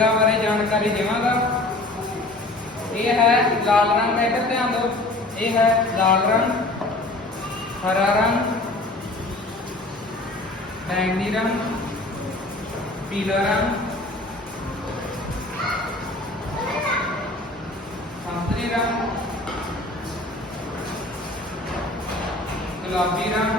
बारे जानकारी देवांगा। ये है लाल रंग, इधर ध्यान दो। ये है लाल रंग, हरा रंग, बैंगनी रंग, पीला रंग, संतरी रंग, गुलाबी रंग,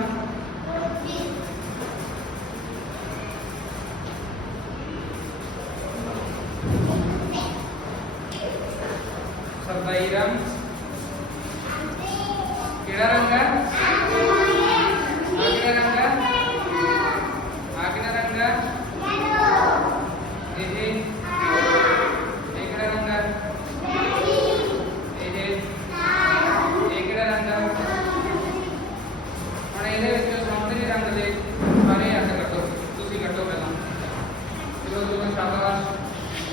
सरदाई रंग, केड़ा रंग है? केड़ा रंग है? केड़ा रंग है? ये केड़ा रंग है? ये केड़ा रंग है? ਹੁਣ ਇਹਦੇ ਵਿੱਚ ਸੰਤਰੀ ਰੰਗ ਦੇ ਸਾਰੇ ਅੱਡ ਕੱਟੋ, ਤੁਸੀਂ ਕੱਟੋ ਪਹਿਲਾਂ। ਚਲੋ ਚਲੋ ਸ਼ਾਬਾਸ਼,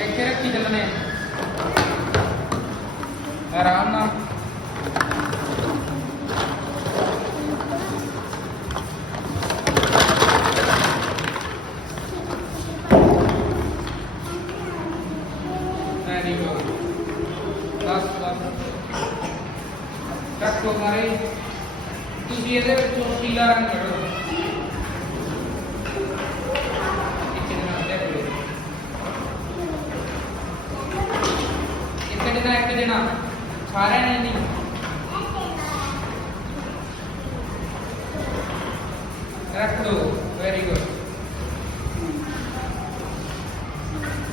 ਇੱਥੇ ਰੱਖੀ ਚੱਲਣੇ आराम ना। वेरी गुड, बस बस रखो सारे। तुसी ਇਹਦੇ ਵਿੱਚੋਂ ਪੀਲਾ ਰੰਗ ਕੱਢੋ। ਇੱਕ ਦੇਣਾ सारे ने नहीं रख दो। Very good.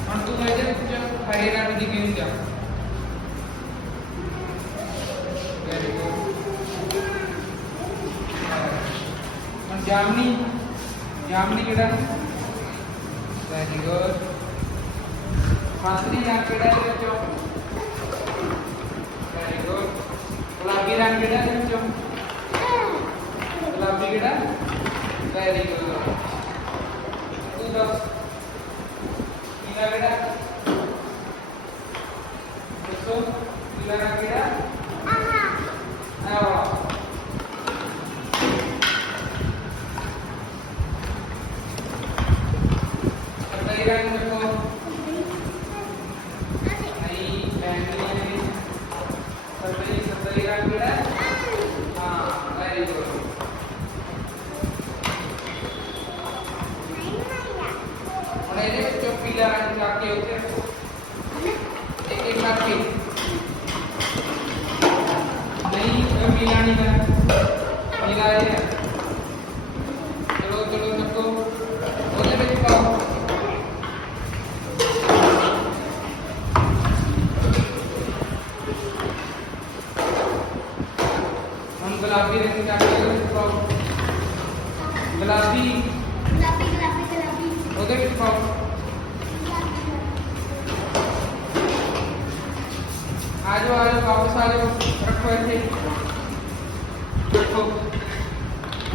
हम तू हरे रंग की गेंद जा। Very good. हम जामनी जामनी केड़ा? Very good. संतरी रंग केड़ा है बच्चों? गुलाबी रंग केड़ा है बच्चों? गुलाबी केड़ा? Very good. तू दस पीला केड़ा? दसो पीला रंग केड़ा? वाह। सरदाई रंग देखो। नहीं बैंगनी सरदाई रंग केड़ा? हाँ वेरी गुड। ਹੁਣ ਇਹਦੇ ਵਿੱਚੋਂ ਪੀਲਾ ਰੰਗ ਚੱਕ ਕੇ ਉੱਤੇ ਰੱਖੋ, ਇੱਕ ਇੱਕ ਕਰਕੇ। ਨਹੀਂ ਇਹ ਪੀਲਾ ਨਹੀਂ ਹੈ, ਪੀਲਾ ਇਹ ਹੈ। ਚਲੋ ਚਲੋ ਚੱਕੋ, ਉਹਦੇ ਵਿੱਚ ਪਾਓ। ਹੁਣ ਗੁਲਾਬੀ ਰੰਗ ਚੱਕ ਕੇ ਉਹਦੇ ਵਿੱਚ ਪਾਓ। ਗੁਲਾਬੀ ਉਹਦੇ ਵਿੱਚ ਪਾਓ। आ जाओ वापस आ जाओ, रखो ऐसे रखो।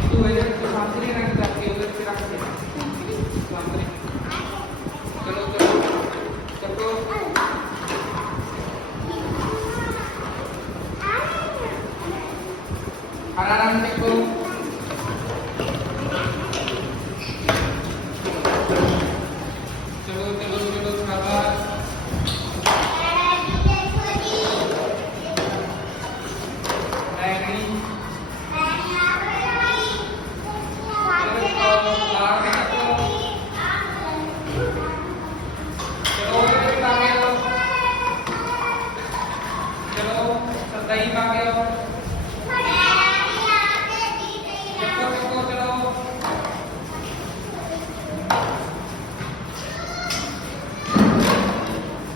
तू संतरी रंग करके उधर से रख दे संतरी। चलो चलो चलो हरा रंग देखो। चलो चलो चलो शाबाश। सरदाई मांगे हो। देखो देखो चलो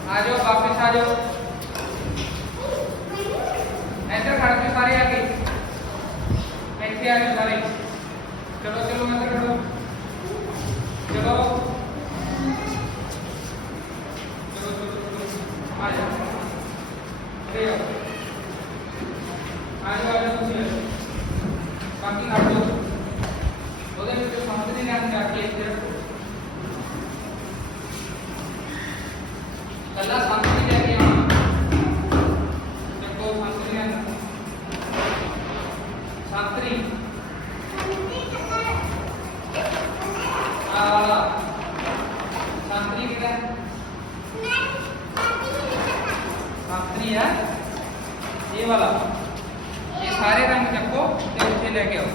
आ जाओ, वापस आ जाओ। ऐसे खड़ के सारे आगे, ऐसे आ जाओ सारे। चलो चलो ऐसे खड़ो। चलो चलो चलो आ जाओ। अरे आज बाकी कर दो। ਉਹਦੇ ਵਿੱਚ ਸੰਤਰੀ ਰੰਗ ਜਾ ਕੇ ਇੱਥੇ ਰੱਖੋ। ਕੱਲਾ ਸੰਤਰੀ ਲੈ ਕੇ ਆਉਣਾ। ਦੇਖੋ ਸੰਤਰੀ ਰੰਗ, ਸੰਤਰੀ संतरी कितना ਆਖਰੀ ਹੈ ਇਹ ਵਾਲਾ। ਇਹ ਸਾਰੇ ਰੰਗ ਚੱਕੋ ਤੇ ਉੱਥੇ ਲੈ ਕੇ ਆਓ।